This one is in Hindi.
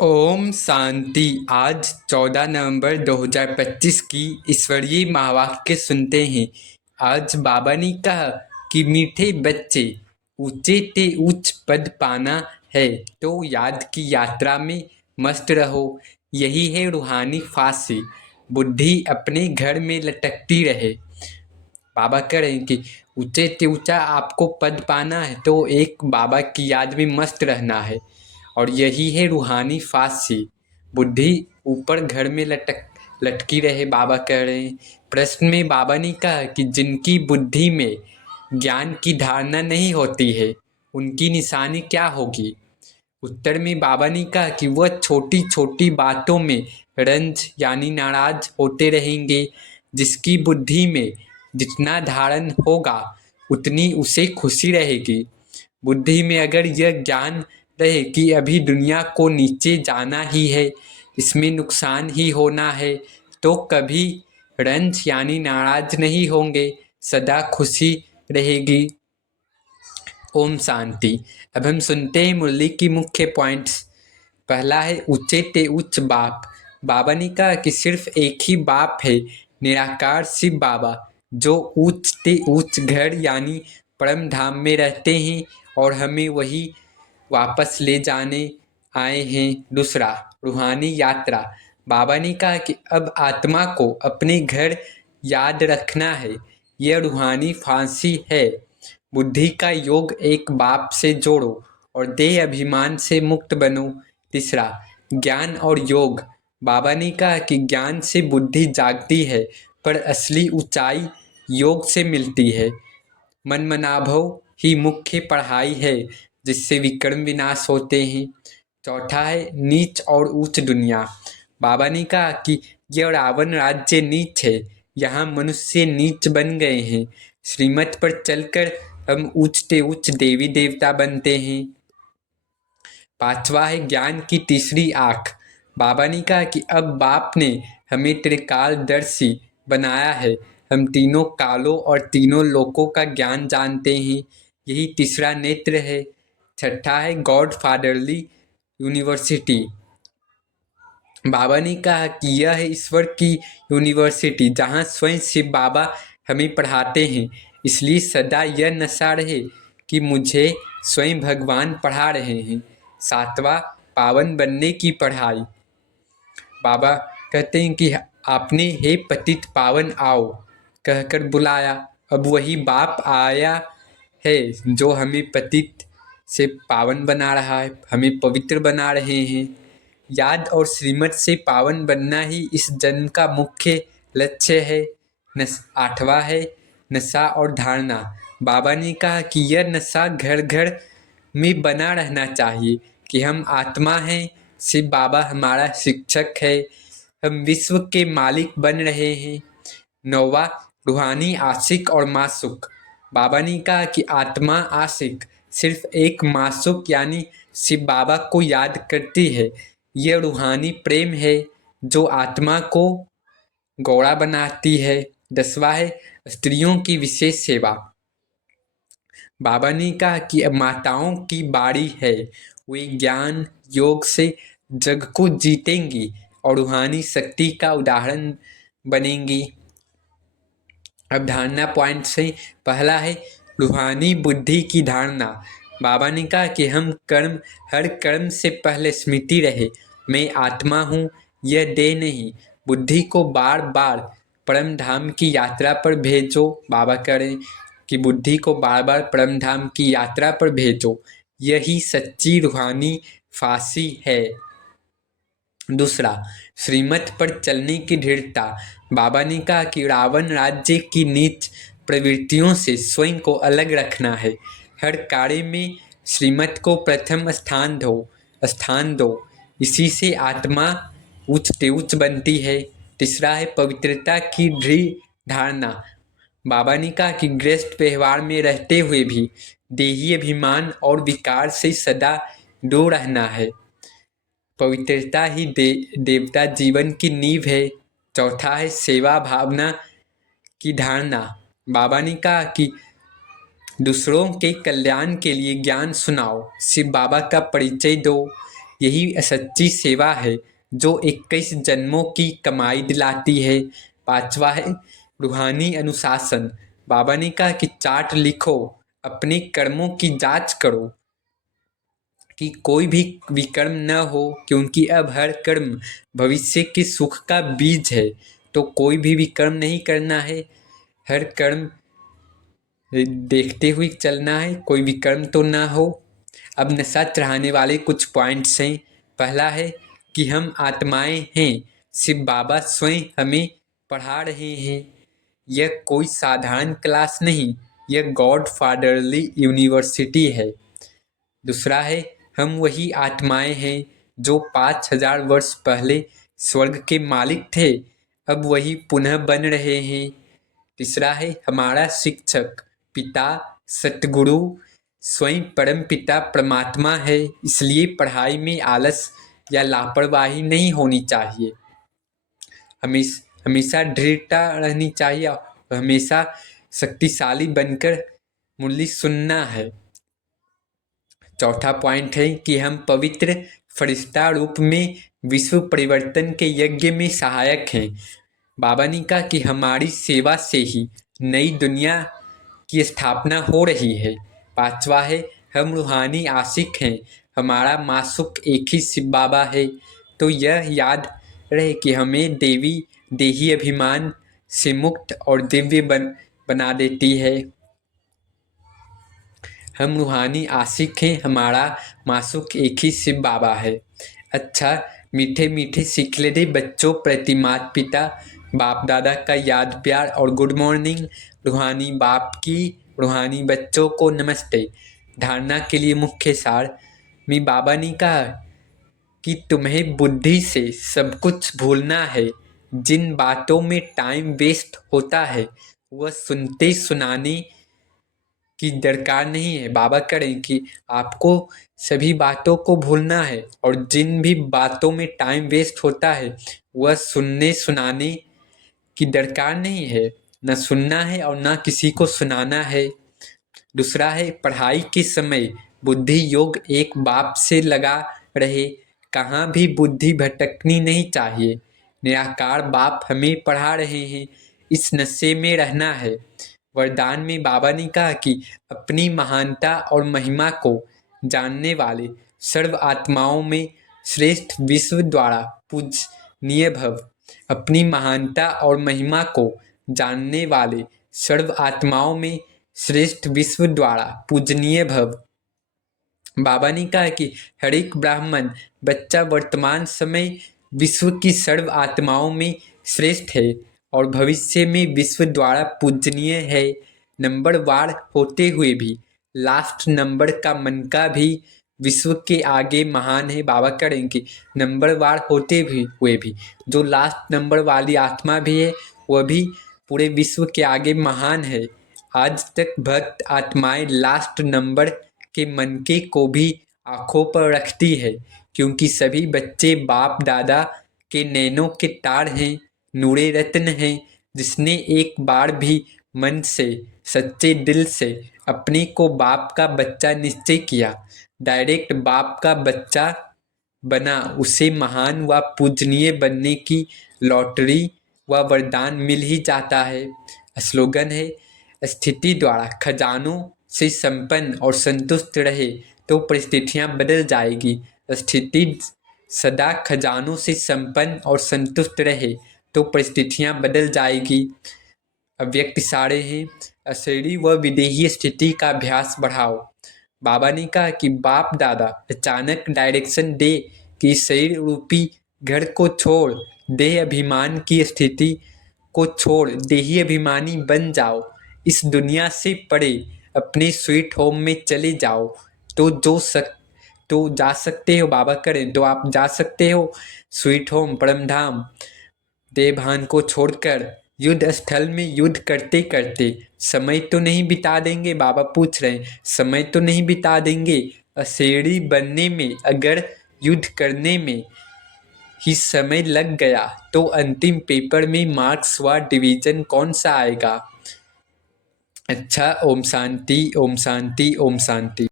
ओम शांति। आज 14 नवंबर 2025 की ईश्वरीय महावाक्य सुनते हैं। आज बाबा ने कहा कि मीठे बच्चे, ऊंचे ते उच्च पद पाना है तो याद की यात्रा में मस्त रहो। यही है रूहानी फांसी, बुद्धि अपने घर में लटकती रहे। बाबा कह रहे हैं कि ऊंचे से ऊंचा आपको पद पाना है तो एक बाबा की याद में मस्त रहना है, और यही है रूहानी फांसी, बुद्धि ऊपर घर में लटकी रहे। बाबा कह रहे हैं। प्रश्न में बाबा ने कहा कि जिनकी बुद्धि में ज्ञान की धारणा नहीं होती है उनकी निशानी क्या होगी। उत्तर में बाबा ने कहा कि वह छोटी छोटी बातों में रंज यानी नाराज होते रहेंगे। जिसकी बुद्धि में जितना धारण होगा उतनी उसे खुशी रहेगी। बुद्धि में अगर यह ज्ञान रहे कि अभी दुनिया को नीचे जाना ही है, इसमें नुकसान ही होना है, तो कभी रंज यानी नाराज नहीं होंगे, सदा खुशी रहेगी। ओम शांति। अब हम सुनते हैं मुरली की मुख्य पॉइंट्स। पहला है ऊंचे ते उच्च बाप। बाबा ने कहा कि सिर्फ एक ही बाप है, निराकार शिव बाबा, जो उच्च ते उच्च घर यानी परम धाम में रहते हैं और हमें वही वापस ले जाने आए हैं। दूसरा, रूहानी यात्रा। बाबा ने कहा कि अब आत्मा को अपने घर याद रखना है, यह रूहानी फांसी है। बुद्धि का योग एक बाप से जोड़ो और देह अभिमान से मुक्त बनो। तीसरा, ज्ञान और योग। बाबा ने कहा कि ज्ञान से बुद्धि जागती है, पर असली ऊंचाई योग से मिलती है। मनमनाभव ही मुख्य पढ़ाई है, जिससे विक्रम विनाश होते हैं। चौथा है नीच और उच्च दुनिया। बाबा ने कहा कि यह रावण राज्य नीच है, यहाँ मनुष्य नीच बन गए हैं। श्रीमत पर चलकर हम उच्च ते उच्च देवी देवता बनते हैं। पांचवा है ज्ञान की तीसरी आंख। बाबा ने कहा कि अब बाप ने हमें त्रिकालदर्शी बनाया है, हम तीनों कालों और तीनों लोकों का ज्ञान जानते हैं, यही तीसरा नेत्र है। छठा है गॉड फादरली यूनिवर्सिटी। बाबा ने कहा कि यह है ईश्वर की यूनिवर्सिटी, जहाँ स्वयं शिव बाबा हमें पढ़ाते हैं। इसलिए सदा यह नशा रहे कि मुझे स्वयं भगवान पढ़ा रहे हैं। सातवां, पावन बनने की पढ़ाई। बाबा कहते हैं कि आपने हे पतित पावन आओ कहकर बुलाया, अब वही बाप आया है जो हमें पतित से पावन बना रहा है, हमें पवित्र बना रहे हैं। याद और श्रीमत से पावन बनना ही इस जन्म का मुख्य लक्ष्य है। आठवां है नशा और धारणा। बाबा ने कहा कि यह नशा घर घर में बना रहना चाहिए कि हम आत्मा हैं, शिव बाबा हमारा शिक्षक है, हम विश्व के मालिक बन रहे हैं। नौवा, रूहानी आशिक और मासूक। बाबा ने कहा कि आत्मा आशिक सिर्फ एक मासूक यानी शिव बाबा को याद करती है। यह रूहानी प्रेम है जो आत्मा को गौड़ा बनाती है। 10वां है स्त्रियों की विशेष सेवा। बाबा ने कहा कि अब माताओं की बारी है, वे ज्ञान योग से जग को जीतेंगी और रूहानी शक्ति का उदाहरण बनेंगी। अब धारणा पॉइंट से पहला है रूहानी बुद्धि की धारणा। बाबा ने कहा कि हम कर्म, हर कर्म से पहले स्मृति रहे, मैं आत्मा हूँ, यह देह नहीं। बुद्धि को बार बार परम धाम की यात्रा पर भेजो। बाबा कह रहे हैं कि बुद्धि को बार बार परम धाम की यात्रा पर भेजो, यही सच्ची रूहानी फांसी है। दूसरा, श्रीमत पर चलने की दृढ़ता। बाबा ने कहा कि रावण राज्य की नीच प्रवृत्तियों से स्वयं को अलग रखना है। हर कार्य में श्रीमत को प्रथम स्थान दो, इसी से आत्मा उच्च ते उच्च बनती है। तीसरा है पवित्रता की दृढ़ धारणा। बाबा ने कहा कि गृहस्थ व्यवहार में रहते हुए भी देही अभिमान और विकार से सदा दूर रहना है। पवित्रता ही देवता जीवन की नींव है। चौथा है सेवा भावना की धारणा। बाबा ने कहा कि दूसरों के कल्याण के लिए ज्ञान सुनाओ, शिव बाबा का परिचय दो, यही सच्ची सेवा है जो 21 जन्मों की कमाई दिलाती है। 5वां है रूहानी अनुशासन। बाबा ने कहा कि चार्ट लिखो, अपने कर्मों की जांच करो कि कोई भी विकर्म न हो, क्योंकि अब हर कर्म भविष्य के सुख का बीज है। तो कोई भी विकर्म नहीं करना है, हर कर्म देखते हुए चलना है, कोई विकर्म तो ना हो। अब नशा चढ़ाने वाले कुछ पॉइंट्स हैं। पहला है कि हम आत्माएं हैं, सिर्फ बाबा स्वयं हमें पढ़ा रहे हैं। यह कोई साधारण क्लास नहीं, यह गॉड फादरली यूनिवर्सिटी है। दूसरा है हम वही आत्माएं हैं जो 5000 वर्ष पहले स्वर्ग के मालिक थे, अब वही पुनः बन रहे हैं। तीसरा है हमारा शिक्षक पिता सतगुरु स्वयं परम पिता परमात्मा है, इसलिए पढ़ाई में आलस या लापरवाही नहीं होनी चाहिए। हमेशा दृढ़ता रहनी चाहिए और हमेशा शक्तिशाली बनकर मुरली सुनना है। चौथा पॉइंट है कि हम पवित्र फरिश्ता रूप में विश्व परिवर्तन के यज्ञ में सहायक हैं। बाबा ने कहा कि हमारी सेवा से ही नई दुनिया की स्थापना हो रही है। 5वां है हम रूहानी आशिक हैं, हमारा मासूक एक ही शिव बाबा है। तो यह याद रहे कि हमें देही अभिमान से मुक्त और दिव्य बना देती है। हम रूहानी आशिक हैं, हमारा मासूक एक ही शिव बाबा है। अच्छा, मीठे मीठे सिखलेदे बच्चों प्रति माता पिता बाप दादा का याद प्यार और गुड मॉर्निंग। रूहानी बाप की रूहानी बच्चों को नमस्ते। धारणा के लिए मुख्य सार में बाबा ने कहा कि तुम्हें बुद्धि से सब कुछ भूलना है। जिन बातों में टाइम वेस्ट होता है वह सुनते सुनाने की दरकार नहीं है। बाबा करें कि आपको सभी बातों को भूलना है और जिन भी बातों में टाइम वेस्ट होता है वह सुनने सुनाने की दरकार नहीं है, न सुनना है और न किसी को सुनाना है। दूसरा है पढ़ाई के समय बुद्धि योग एक बाप से लगा रहे, कहाँ भी बुद्धि भटकनी नहीं चाहिए। निराकार बाप हमें पढ़ा रहे हैं, इस नशे में रहना है। वरदान में बाबा ने कहा कि अपनी महानता और महिमा को जानने वाले सर्व आत्माओं में श्रेष्ठ विश्व द्वारा पूजनीय भव। अपनी महानता और महिमा को जानने वाले सर्व आत्माओं में श्रेष्ठ विश्व द्वारा पूजनीय भव। बाबा ने कहा कि हर एक ब्राह्मण बच्चा वर्तमान समय विश्व की सर्व आत्माओं में श्रेष्ठ है और भविष्य में विश्व द्वारा पूजनीय है। नंबर वार होते हुए भी लास्ट नंबर का मन का भी विश्व के आगे महान है। बाबा करें कि नंबर वार होते हुए भी जो लास्ट नंबर वाली आत्मा भी है वह भी पूरे विश्व के आगे महान है। आज तक भक्त आत्माएं लास्ट नंबर के मनके को भी आंखों पर रखती है, क्योंकि सभी बच्चे बाप दादा के नैनों के तार हैं, नूरे रत्न हैं। जिसने एक बार भी मन से सच्चे दिल से अपने को बाप का बच्चा निश्चय किया, डायरेक्ट बाप का बच्चा बना, उसे महान व पूजनीय बनने की लॉटरी व वरदान मिल ही जाता है। स्लोगन है स्थिति द्वारा खजानों से संपन्न और संतुष्ट रहे तो परिस्थितियां बदल जाएगी। स्थिति सदा खजानों से संपन्न और संतुष्ट रहे तो परिस्थितियां बदल जाएगी। अव्यक्त इशारे हैं अशरीरी व विदेही स्थिति का अभ्यास बढ़ाओ। बाबा ने कहा कि बाप दादा अचानक डायरेक्शन दे कि शरीर रूपी घर को छोड़ देह अभिमान की स्थिति को छोड़ देही अभिमानी बन जाओ, इस दुनिया से परे अपने स्वीट होम में चले जाओ। तो जा सकते हो, बाबा करें तो आप जा सकते हो स्वीट होम परम धाम। देवभान को छोड़कर युद्ध स्थल में युद्ध करते करते समय तो नहीं बिता देंगे। बाबा पूछ रहे हैं समय तो नहीं बिता देंगे। अशरीरी बनने में अगर युद्ध करने में ही समय लग गया तो अंतिम पेपर में मार्क्स व डिवीजन कौन सा आएगा। अच्छा, ओम शांति ओम शांति ओम शांति।